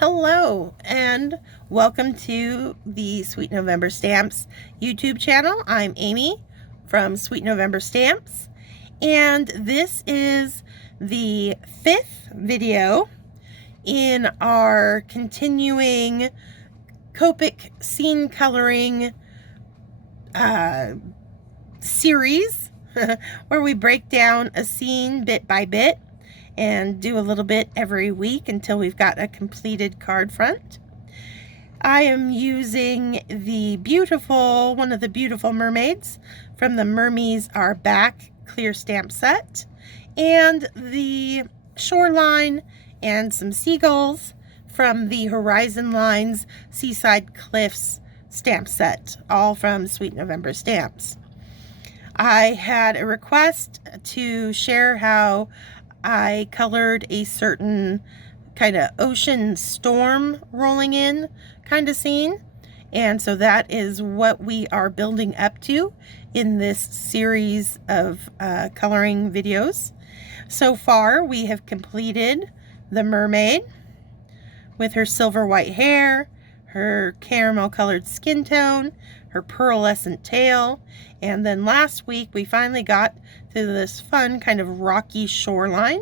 Hello and welcome to the Sweet November Stamps YouTube channel. I'm Amy from Sweet November Stamps, and this is the 5th video in our continuing Copic scene coloring series where we break down a scene bit by bit and do a little bit every week until we've got a completed card front. I am using the beautiful, one of the beautiful mermaids from the Mermees Are Back clear stamp set, and the shoreline and some seagulls from the Horizon Lines Seaside Cliffs stamp set, all from Sweet November Stamps. I had a request to share how I colored a certain kind of ocean storm rolling in kind of scene, and so that is what we are building up to in this series of coloring videos. So far we have completed the mermaid with her silver white hair, her caramel colored skin tone, her pearlescent tail, and then last week we finally got to this fun kind of rocky shoreline,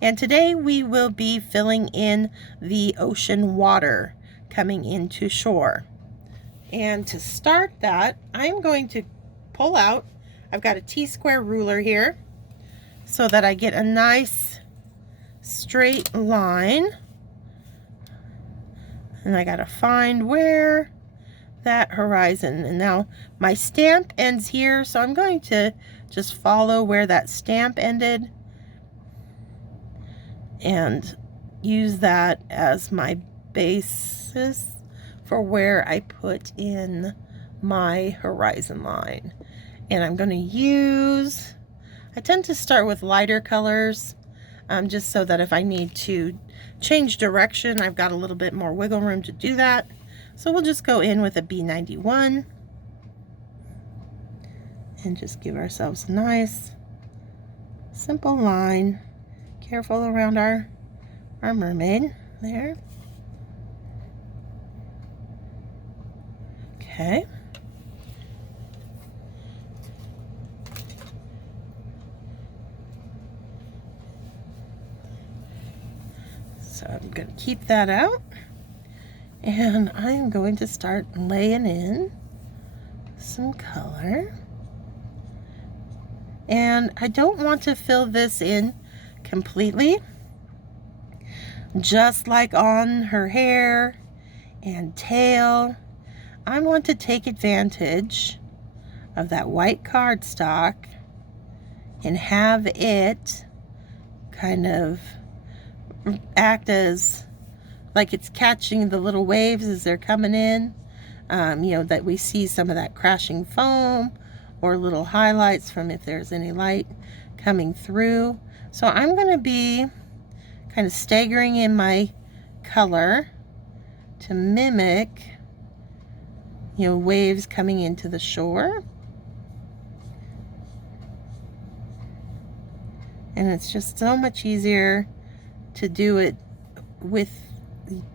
and today we will be filling in the ocean water coming into shore. And to start that, I'm going to pull out, I've got a T-square ruler here so that I get a nice straight line, and I gotta find where that horizon, and now my stamp ends here, so I'm going to just follow where that stamp ended and use that as my basis for where I put in my horizon line. And I'm going to use, I tend to start with lighter colors just so that if I need to change direction, I've got a little bit more wiggle room to do that. So we'll just go in with a B91 and just give ourselves a nice simple line. Careful around our mermaid there. Okay. So I'm going to keep that out. And I'm going to start laying in some color. And I don't want to fill this in completely. Just like on her hair and tail, I want to take advantage of that white cardstock and have it kind of act as like it's catching the little waves as they're coming in, you know, that we see some of that crashing foam or little highlights from if there's any light coming through. So I'm going to be kind of staggering in my color to mimic, you know, waves coming into the shore. And it's just so much easier to do it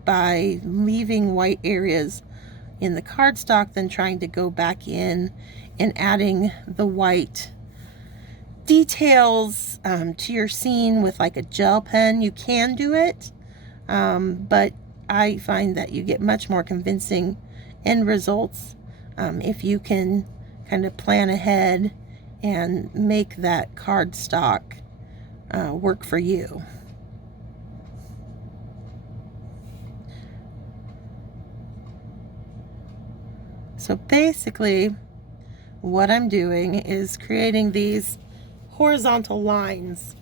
by leaving white areas in the cardstock than trying to go back in and adding the white details to your scene with like a gel pen. You can do it, but I find that you get much more convincing end results if you can kind of plan ahead and make that cardstock work for you. So basically what I'm doing is creating these horizontal lines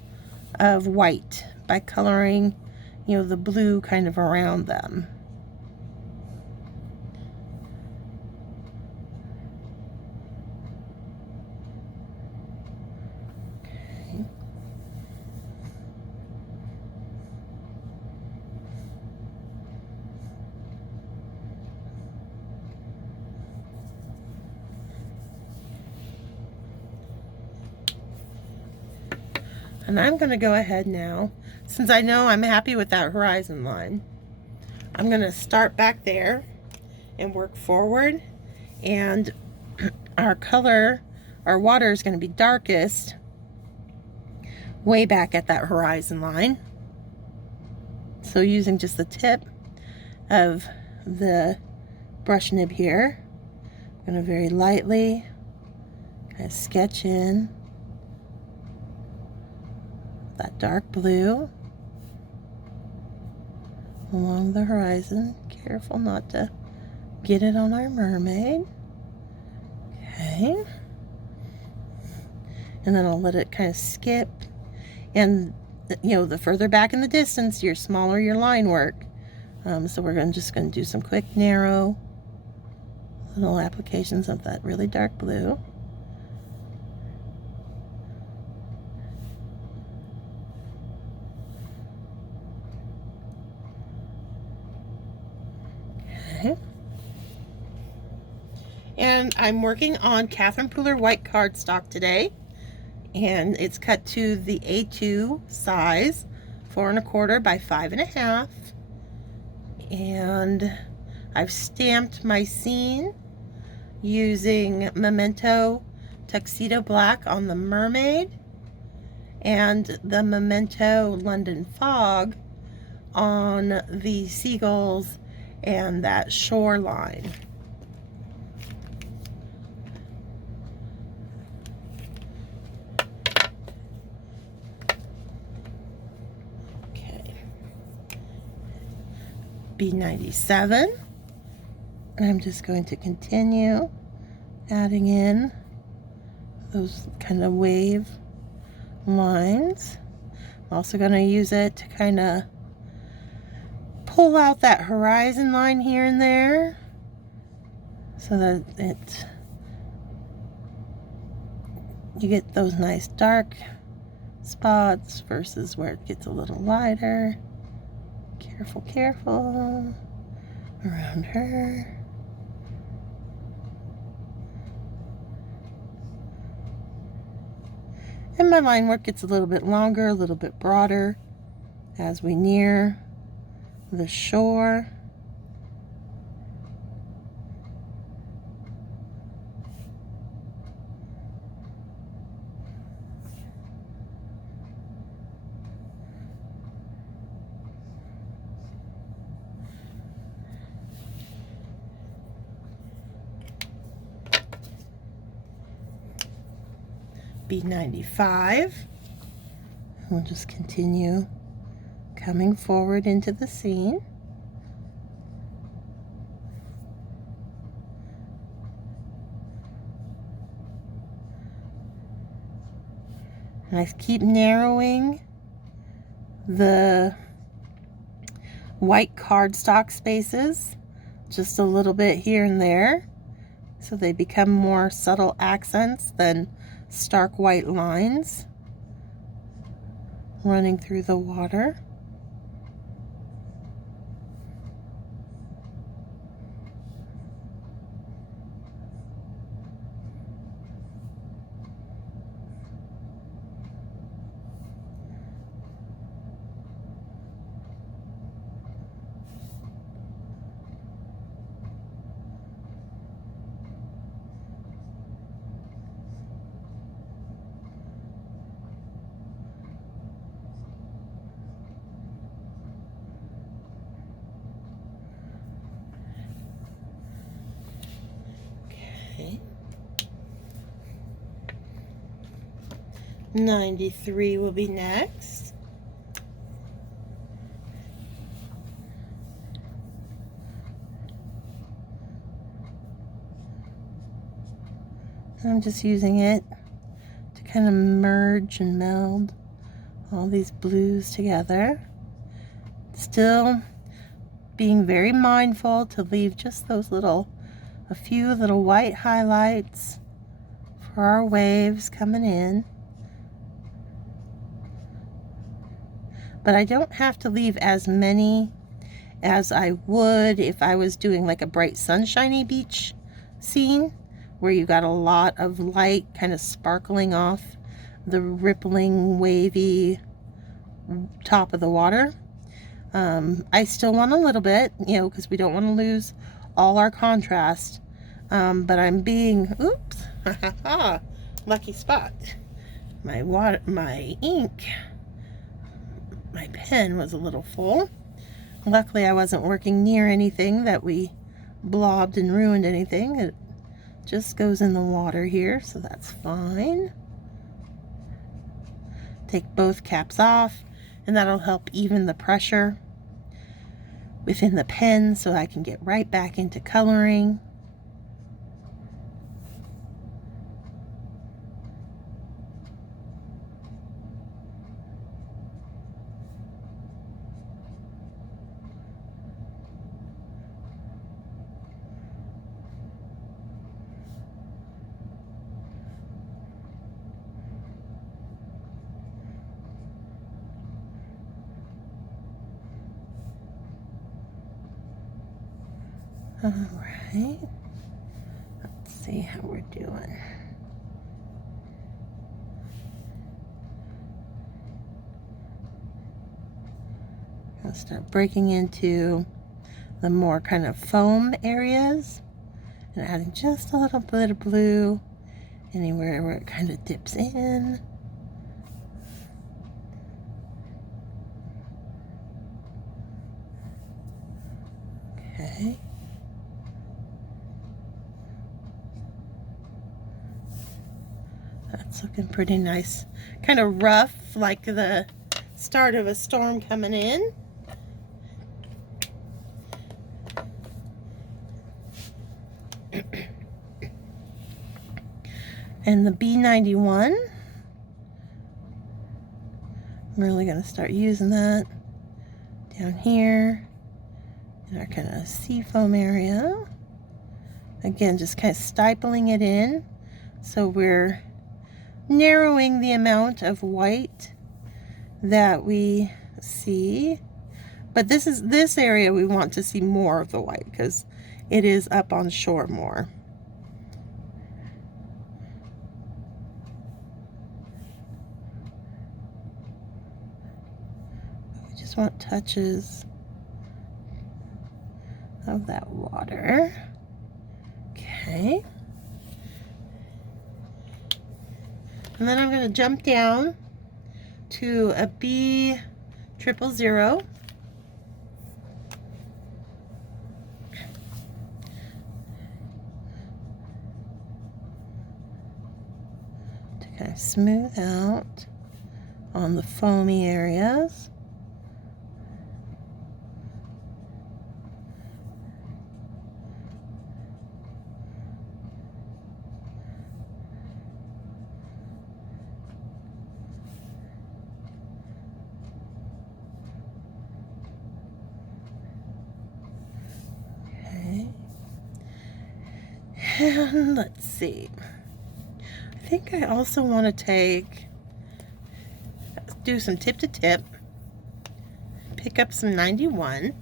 of white by coloring, you know, the blue kind of around them. Okay. And I'm going to go ahead now, since I know I'm happy with that horizon line, I'm going to start back there and work forward, and our water is going to be darkest way back at that horizon line. So using just the tip of the brush nib here, I'm going to very lightly kind of sketch in that dark blue along the horizon. Careful not to get it on our mermaid. Okay. And then I'll let it kind of skip. And, you know, the further back in the distance, the smaller your line work. So we're just going to do some quick, narrow little applications of that really dark blue. Okay. And I'm working on Cathering white cardstock today. And it's cut to the A2 size, 4 1/4 by 5 1/2. And I've stamped my scene using Memento Tuxedo Black on the mermaid and the Memento London Fog on the seagulls and that shoreline. B97, and I'm just going to continue adding in those kind of wave lines. I'm also going to use it to kind of pull out that horizon line here and there so that you get those nice dark spots versus where it gets a little lighter. Careful, careful around her. And my line work gets a little bit longer, a little bit broader as we near the shore. B95. We'll just continue coming forward into the scene. And I keep narrowing the white cardstock spaces just a little bit here and there so they become more subtle accents than stark white lines running through the water. Okay. 93 will be next. I'm just using it to kind of merge and meld all these blues together. Still being very mindful to leave just those a few little white highlights for our waves coming in. But I don't have to leave as many as I would if I was doing like a bright sunshiny beach scene where you got a lot of light kind of sparkling off the rippling wavy top of the water. I still want a little bit, you know, because we don't want to lose all our contrast. But I'm being, oops, lucky spot. My ink, my pen was a little full. Luckily I wasn't working near anything that we blobbed and ruined anything. It just goes in the water here, so that's fine. Take both caps off, and that'll help even the pressure within the pen so I can get right back into coloring. All right, let's see how we're doing. I'll start breaking into the more kind of foam areas and adding just a little bit of blue anywhere where it kind of dips in. Okay. That's looking pretty nice. Kind of rough, like the start of a storm coming in. And the B91, I'm really going to start using that down here in our kind of seafoam area. Again, just kind of stipling it in so we're narrowing the amount of white that we see. But this area we want to see more of the white because it is up on shore more. We just want touches of that water. Okay. And then I'm going to jump down to a B000. To kind of smooth out on the foamy areas. And let's see, I think I also want to do some tip to tip, pick up some 91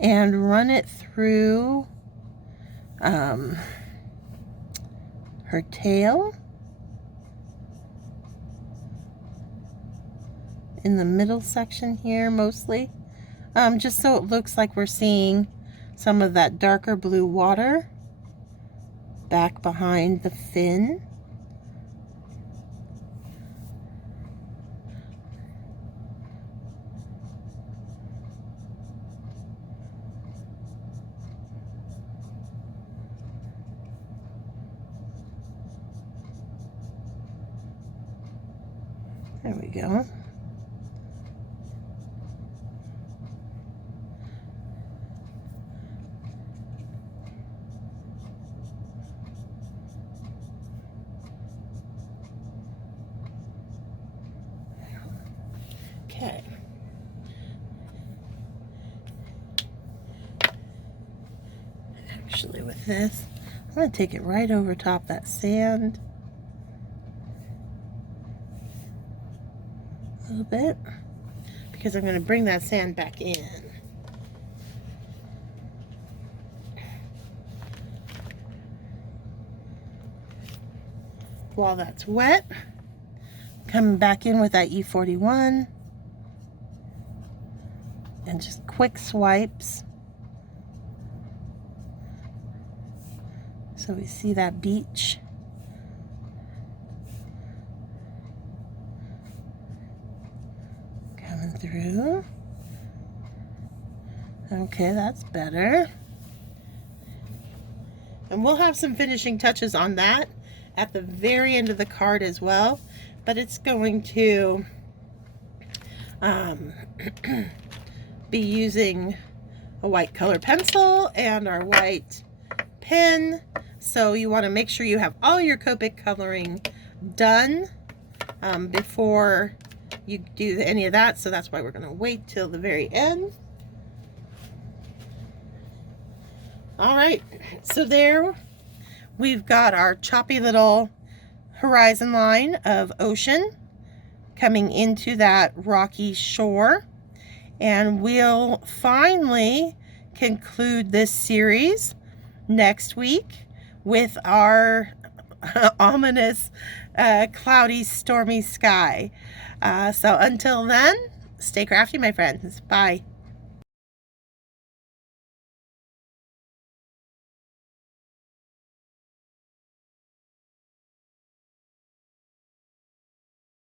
and run it through her tail in the middle section here mostly, just so it looks like we're seeing some of that darker blue water back behind the fin. There we go. Okay. Actually, with this, I'm going to take it right over top that sand. A little bit. Because I'm going to bring that sand back in. While that's wet, I'm Coming back in with that E41 and just quick swipes. So we see that beach. Coming through. Okay, that's better. And we'll have some finishing touches on that at the very end of the card as well, but it's going to be using a white color pencil and our white pen. So you want to make sure you have all your Copic coloring done before you do any of that. So that's why we're going to wait till the very end. All right, so there we've got our choppy little horizon line of ocean coming into that rocky shore. And we'll finally conclude this series next week with our ominous, cloudy, stormy sky. So until then, stay crafty, my friends. Bye.